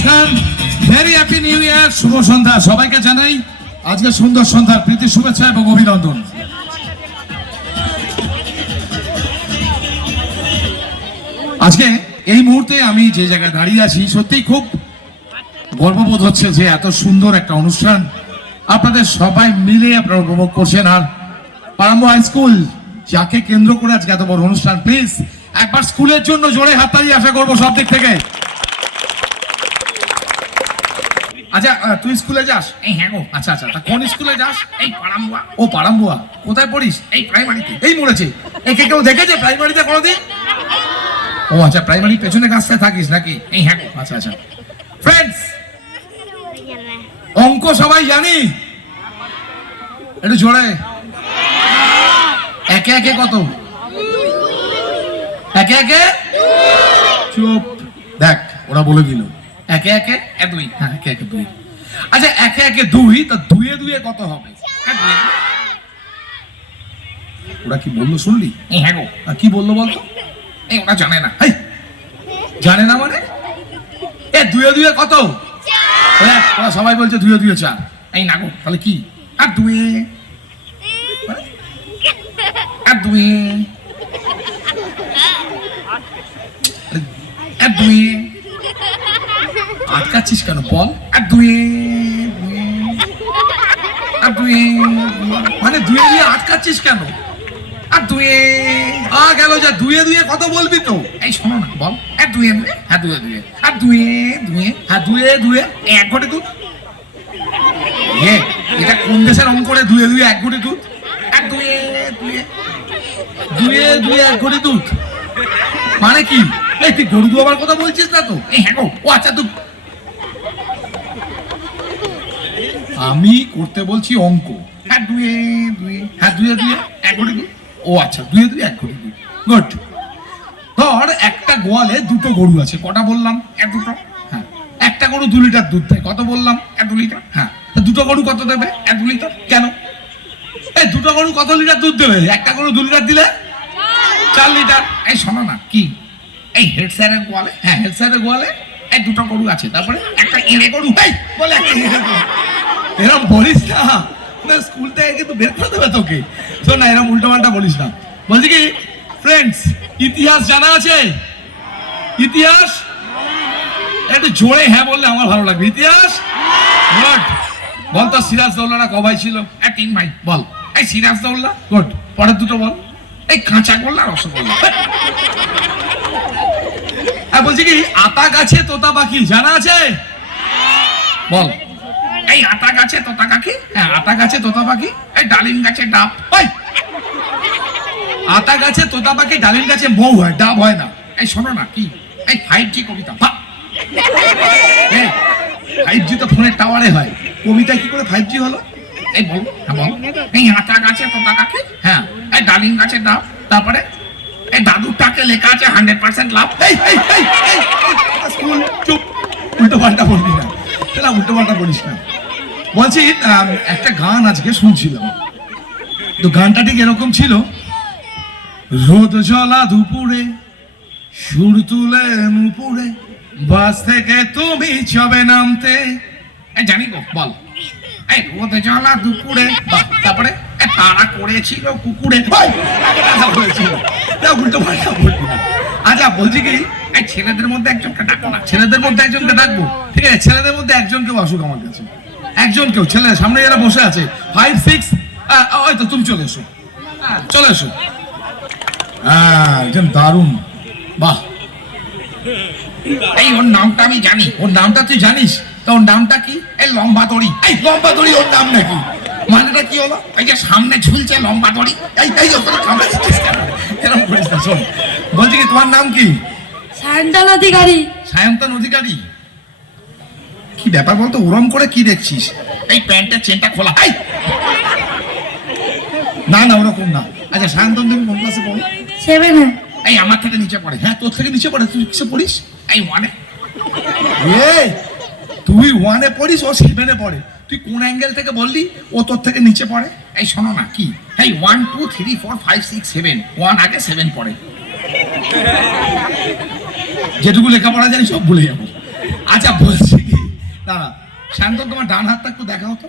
নমস্কার very happy new year শুভ সন্ধ্যা সবাইকে জানাই। আজকে সুন্দর সন্ধ্যার প্রীতি, শুভেচ্ছা এবং অভিনন্দন। আজকে এই মুহূর্তে আমি যে জায়গায় দাঁড়িয়ে আছি, সত্যিই খুব গর্ববোধ হচ্ছে যে এত সুন্দর একটা অনুষ্ঠান। আপনাদের সবাই মিলে আপনারা উপভোগ করছেন। আর পারাম্ব হাই স্কুল, যাকে কেন্দ্র করে আজকে এত বড় অনুষ্ঠান, প্লিজ, একবার স্কুলের জন্য জোরে হাততালি আশা করব সব দিক থেকে। আচ্ছা আহ, তুই স্কুলে যাস? এই হ্যাঁ গো। আচ্ছা আচ্ছা তা কোন স্কুলে যাস? এই পাড়ামুয়া। ও পারাম্বুয়া কোথায় পড়িস? এই প্রাইমারিতে এই মরেছে। একে কেউ দেখেছে প্রাইমারিতে কোনোদিন? ও আচ্ছা প্রাইমারি পেছনে কাছতে থাকিস নাকি? এই হ্যাঁ আচ্ছা আচ্ছা। ফ্রেন্ডস অঙ্ক সবাই জানি? একটু জোরে। একে একে কত? একে একে? চুপ। দেখ ওরা বলে দিল। একে একে? এ দুই। হ্যাঁ একে একে দুই। আচ্ছা একে একে দুই তা দুয়ে দুয়ে কত হবে? ওরা কি বলল শুনলি? হ্যাঁ গো। আর কি বলল বলতো? এই ওরা জানে না। হেই, জানে না মানে? এ দুয়ে দুয়ে কত? ওরা সবাই বলছে দুয়ে দুয়ে চার। এই না গো। তাহলে কি? আর দুই আর দুই আর দুই আটকাচ্ছিস কেন? বল। আর দুই আর দুই মানে দুয়ে দুয়ে আটকাচ্ছিস কেন? আর দুই আ গেল যা, দুয়ে দুয়ে কত বলবি তো? এই শোনো না, বল। আর দুই হ্যাঁ দুই দুই আর দুই দুই হ্যাঁ দুয়ে দুয়ে। এক ঘটে দুধ। এ এটা কোন দেশের অঙ্ক করে দুয়ে দুয়ে এক ঘটি দুধ? আর দুই দুই দুয়ে দুয়ে এক ঘটি দুধ। মানে কি? এই তুই গরু দুয়াবার কথা বলছিস না তো? এই হ্যাঁ ও আচ্ছা তুই আমি করতে বলছি অঙ্ক। হ্যাঁ দুই দুই হ্যাঁ দুয়ে দুয়ে এক ঘটে দুধ ও আচ্ছা দুয়ে দুয়ে এক ঘটি দুধ গুড ধর একটা গোয়ালে দুটো গরু আছে, কটা বললাম? এক দুটো। হ্যাঁ একটা গরু দু লিটার দুধ দেয়, কত বললাম? এক দু লিটার। হ্যাঁ দুটো গরু কত দেবে? এক দু লিটার। কেন? এই দুটো গরু কত লিটার দুধ দেবে? একটা গরু দু লিটার দিলে? চার লিটার। এই শোনো না, কি? এই হেড স্যারের গোয়ালে হ্যাঁ হেড স্যারের গোয়ালে এই দুটো গরু আছে, তারপরে একটা এনে গরু। বলে একটা। এরম বলিস না। স্কুল থেকে কিন্তু বের করে দেবে তোকে। শোন না, এরম উল্টো পাল্টা বলিস না। বলছি কি ফ্রেন্ডস ইতিহাস জানা আছে? ইতিহাস? একটু জোরে হ্যাঁ বললে আমার ভালো লাগবে। ইতিহাস? গুড বল তো, সিরাজ দৌলারা কবাই ছিল? এক তিন ভাই, বল। এই সিরাজ দৌল্লা গুড পরের দুটো বল। এই কাঁচা গোল্লা, রসগোল্লা। আর বলছি কি, আতা গাছে তোতা পাখি জানা আছে? বল। এই আতা গাছে তোতা কাকি হ্যাঁ আতা গাছে তোতা পাখি এই ডালিম গাছে ডাব ওই আতা গাছে তোতা পাখি ডালিম গাছে মৌ হয় ডাব হয় না এই শোনো না কি এই ফাইভ জি কবিতা ফাইভ জি তো ফোনের টাওয়ারে হয় কবিতা কি করে ফাইভ জি হলো এই বল হ্যাঁ বল এই আতা গাছে তোতা কাকি হ্যাঁ এই ডালিম গাছে ডাব তারপরে এই দাদুর টাকে লেখা আছে হান্ড্রেড পার্সেন্ট লাভ এই এই এই চুপ উল্টো পাল্টা বলবি না তাহলে উল্টো পাল্টা বলিস না বলছি একটা গান আজকে শুনছিলাম। তো গানটা ঠিক এরকম ছিল, রোদ জলা দুপুরে, সুর তুলে নুপুরে বাস থেকে তুমি চবে নামতে। জানি গো, বল। এই রোদ জ্বালা দুপুরে তারপরে তারা করেছিল কুকুরে। আচ্ছা বলছি কি ছেলেদের মধ্যে একজনকে ডাকো না। ছেলেদের মধ্যে একজনকে ডাকবো। ঠিক আছে, ছেলেদের মধ্যে একজন কেউ আসুক আমার কাছে। একজন কেউ ছেলে সামনে যারা বসে আছে ফাইভ সিক্স ওই তো তুমি চলে এসো। হ্যাঁ, চলে এসো। হ্যাঁ একজন দারুণ। বাহ। এই ওর নামটা আমি জানি। ওর নামটা তুই জানিস? তা ওর নামটা কি? এই লম্বা দড়ি। এই লম্বা দড়ি ওর নাম নাকি? মানেটা কি হলো? এই যে সামনে ঝুলছে লম্বা দড়ি। এই এই ওখানে কামড়ে দিচ্ছিস কেন? এরকম করিস না শোন। বলছি কি তোমার নাম কি? সায়ন্তন অধিকারী। সায়ন্তন অধিকারী? ব্যাপার বলতো? ওরম করে কি দেখছিস? এই প্যান্টের চেনটা খোলা। এই! না না ওরকম না। আচ্ছা সায়ন্তন তুমি কোন ক্লাসে পড়ো? সেভেনে এই আমার থেকে নিচে পড়ে। হ্যাঁ তোর থেকে নিচে পড়ে। তুই কিসে পড়িস? এই ওয়ানে এ। তুই ওয়ানে পড়িস ও সেভেনে পড়ে। তুই কোন অ্যাঙ্গেল থেকে বললি? ও তোর থেকে নিচে পড়ে। এই শোনো না কি? এই one two three four five six seven one আগে সেভেন পড়ে। যেটুকু লেখাপড়া জানি সব ভুলে যাব। আচ্ছা বলছি। দাঁড়া। শান্তন তোমার ডান হাতটা একটু দেখাও তো।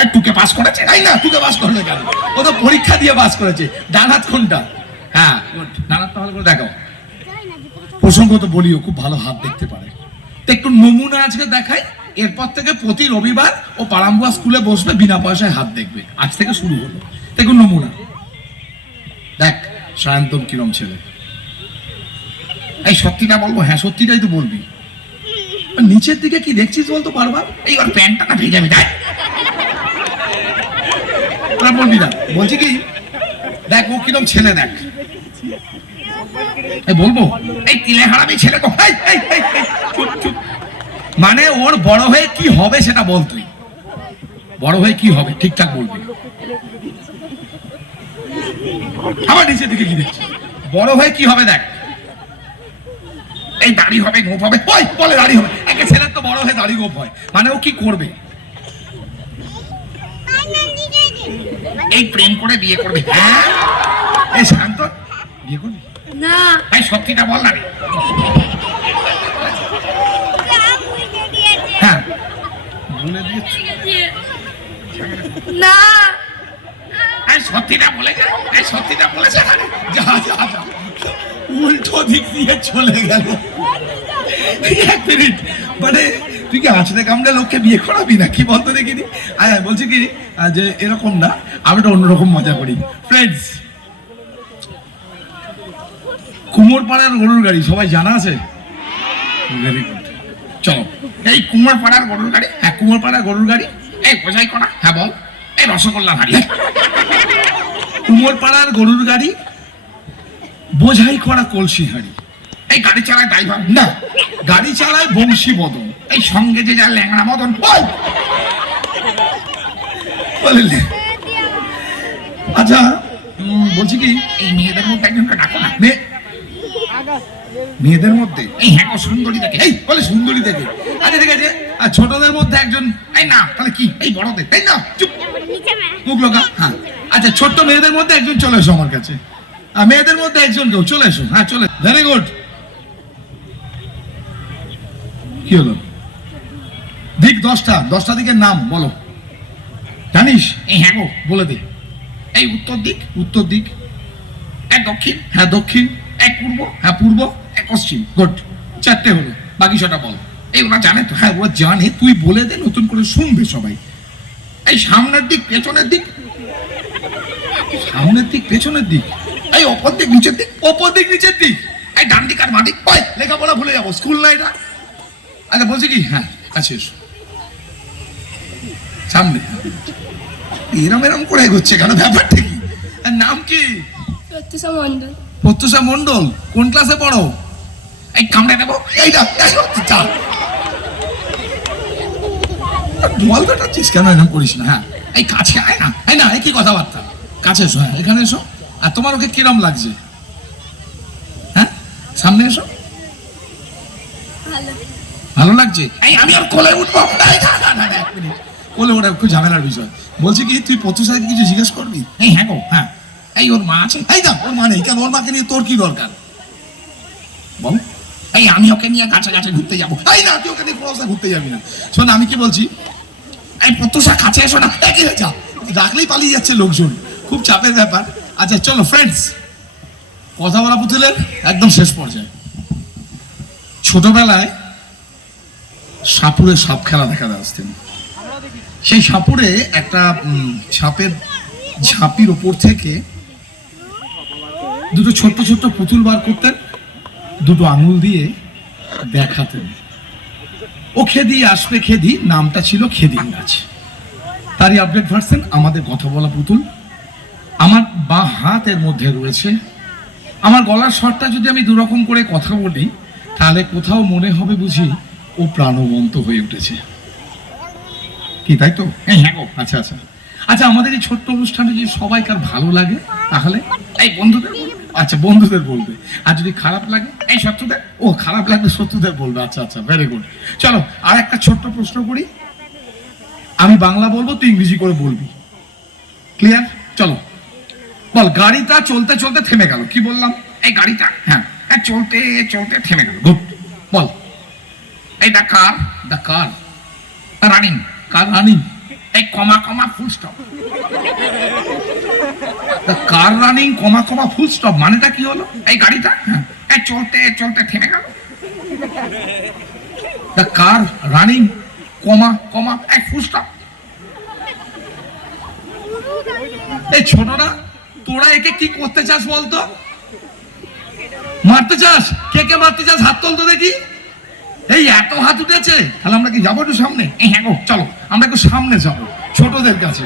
এই টুকে পাস করেছে? এই না, তুকে বাস করলে কেন? ও তো পরীক্ষা দিয়ে বাস করেছে। ডান হাত কোনটা? হ্যাঁ ডান হাতটা ভালো করে দেখাও। প্রসঙ্গত বলিও, খুব ভালো হাত দেখতে পারে। তো একটু নমুনা আজকে দেখাই। এরপর থেকে প্রতি রবিবার ও পারাম্বুয়া স্কুলে বসবে, বিনা পয়সায় হাত দেখবে। আজ থেকে শুরু হলো। দেখুন নমুনা। দেখ, সায়ন্তন কিরম ছেলে। এই সত্যিটা বলব? হ্যাঁ সত্যিটাই তো বলবি। নিচের দিকে কি দেখছিস বলতো বারবার? এই ওর প্যান্টটা না ভেজে তাই ওরা বলবি না। বলছি কি? দেখ, ও কিরম ছেলে, দেখ। বলব? এই তিলে হারামি ছেলে। মানে ওর বড় হয়ে কি হবে সেটা বল তুই। বড় হয়ে কি হবে, ঠিকঠাক বলবি আমার নিচের দিকে কি দেখছিস? বড় হয়ে কি হবে, দেখ। এই দাড়ি হবে গোপ হবে। ওই বলে দাড়ি হবে। একটা ছেলের তো বড় হয়ে দাড়ি গোপ হয়। মানে ও কি করবে? এই প্রেম করে বিয়ে করবে। হ্যাঁ? এই শান্ত বিয়ে করবি? না। এই সত্যিটা বল না রে। হ্যাঁ। বলে দিয়েছি। না। এই সত্যিটা বলে যা এই সত্যিটা বলেছে যা যা যা। উল্টো দিক দিয়ে চলে গেল। মানে তুই কি আঁচড়ে কামড়ে লোককে বিয়ে করাবি না? কি বলতো দেখিনি? আয় বলছি কি যে এরকম না, আমি একটা অন্যরকম মজা করি। ফ্রেন্ডস কুমোর পাড়ার গরুর গাড়ি, সবাই জানা আছে? ভেরি গুড চলো। এই কুমার পাড়ার গরুর গাড়ি হ্যাঁ কুমোর পাড়ার গরুর গাড়ি। এই বোঝাই করা হ্যাঁ বল। এই রসগোল্লা হাড়ি কুমোর পাড়ার গরুর গাড়ি, বোঝাই করা কলসি হাড়ি এই গাড়ি চালায় ড্রাইভার। না গাড়ি চালায় বংশী বদন। এই সঙ্গে যে যা ল্যাংড়া মদন আচ্ছা বলছি কি এই মেয়েদের মধ্যে একজনকে ডাকো না। মেয়ে মেয়েদের মধ্যে? এই হ্যাঁ সুন্দরী দেখে। এই বলে সুন্দরী দেখে। আচ্ছা ঠিক আছে। আর ছোটদের মধ্যে একজন এই না তাহলে কি? এই বড়দের। তাই না চুপ মুখ লোকা হ্যাঁ। আচ্ছা ছোট্ট মেয়েদের মধ্যে একজন চলে এসো আমার কাছে। আর মেয়েদের মধ্যে একজন কেউ চলে এসো। হ্যাঁ চলে ভেরি গুড কি হলো? দিক দশটা দশটা দিকের নাম বলো। জানিস? এই হ্যাঁ। গো বলে দে। এই উত্তর দিক। উত্তর দিক। এক দক্ষিণ। হ্যাঁ দক্ষিণ। এক পূর্ব। হ্যাঁ পূর্ব। এক পশ্চিম। গুড। চারটে হলো। বাকি ছটা বল। এই ওরা জানে তো। হ্যাঁ ওরা জানে। তুই বলে দে নতুন করে শুনবে সবাই। এই সামনের দিক পেছনের দিক। সামনের দিক পেছনের দিক। এই অপর দিক নিচের দিক। অপর দিক নিচের দিক। এই ডান দিক আর বাঁ দিক। ওই লেখাপড়া ভুলে যাব। স্কুল না এটা। আচ্ছা বলছি কি? হ্যাঁ কাছে এসো। সামনে। এরম এরম করে এগোচ্ছে কেন? ব্যাপারটা কি? নাম কি? প্রত্যুষা মন্ডল প্রত্যুষা মন্ডল কোন ক্লাসে পড়ো? এই কামড়ে দেবো। এইটা দেখো, যা বল কাটাচ্ছিস কেন? এরকম করিস না হ্যাঁ। এই কাছে আয় না এই না এই কি কথাবার্তা? কাছে এসো হ্যাঁ এখানে এসো। আর তোমার ওকে কিরম লাগছে? হ্যাঁ সামনে এসো। ভালো। ভালো লাগছে? এই আমি ওর কোলে উঠবো। বলে ওটা খুব ঝামেলার বিষয়। বলছি কি তুই প্রত্যুষাকে কিছু জিজ্ঞেস করবি? এই হ্যাঁ গো। হ্যাঁ। এই ওর মা আছে? এই না ওর মা নেই। কেন ওর মাকে নিয়ে তোর কি দরকার? বল। এই আমি ওকে নিয়ে গাছে গাছে ঘুরতে যাব। এই না তুই ওকে নিয়ে কোনো ঘুরতে যাবি না। শোন আমি কি বলছি? এই প্রত্যুষা কাছে এসো না। হয়ে যা ডাকলেই পালিয়ে যাচ্ছে লোকজন। খুব চাপের ব্যাপার। আচ্ছা চলো ফ্রেন্ডস কথা বলা পুতুলের একদম শেষ পর্যায়ে। ছোটবেলায় সাপুরে সাপ খেলা দেখা আসতেন সেই সাপুরে একটা সাপের ঝাঁপির ওপর থেকে দুটো ছোট্ট ছোট্ট পুতুল বার করতেন, দুটো আঙুল দিয়ে দেখাতেন। ও খেদি আসবে খেদি, নামটা ছিল খেদিন গাছ। তারই আপডেট ভার্সন আমাদের কথা বলা পুতুল। আমার বা হাতের মধ্যে রয়েছে। আমার গলার স্বরটা যদি আমি দুরকম করে কথা বলি, তাহলে কোথাও মনে হবে বুঝি ও প্রাণবন্ত হয়ে উঠেছে। কি, তাই তো? এই হ্যাঁ গো আচ্ছা আচ্ছা। আচ্ছা আমাদের এই ছোট্ট অনুষ্ঠানে যদি সবাইকার ভালো লাগে, তাহলে এই বন্ধুদের। আচ্ছা বন্ধুদের বলবে। আর যদি খারাপ লাগে এই শত্রুদের? ও, খারাপ লাগবে শত্রুদের বলবে। আচ্ছা আচ্ছা ভেরি গুড চলো আর একটা ছোট্ট প্রশ্ন করি। আমি বাংলা বলব, তুই ইংরেজি করে বলবি। ক্লিয়ার চলো। বল, গাড়িটা চলতে চলতে থেমে গেল। কি বললাম? এই গাড়িটা? হ্যাঁ। চলতে চলতে থেমে গেল। গুড বল। এইটা car the car running car running এই comma comma full stop car running comma comma full stop মানেটা কি হলো? এই গাড়িটা? হ্যাঁ। এই চলতে চলতে থেমে গেল। দ্য কার রানিং কমা কমা এই ফুল স্টপ এই ছোটরা তোরা একে কি করতে চাস বলতো? মারতে চাস? কে কে মারতে চাস? হাত তোল তো দেখি। এই এত হাত উঠেছে, তাহলে আমরা কি যাব একটু সামনে? হ্যাঁ গো, চলো, আমরা একটু সামনে যাব, ছোটদের কাছে।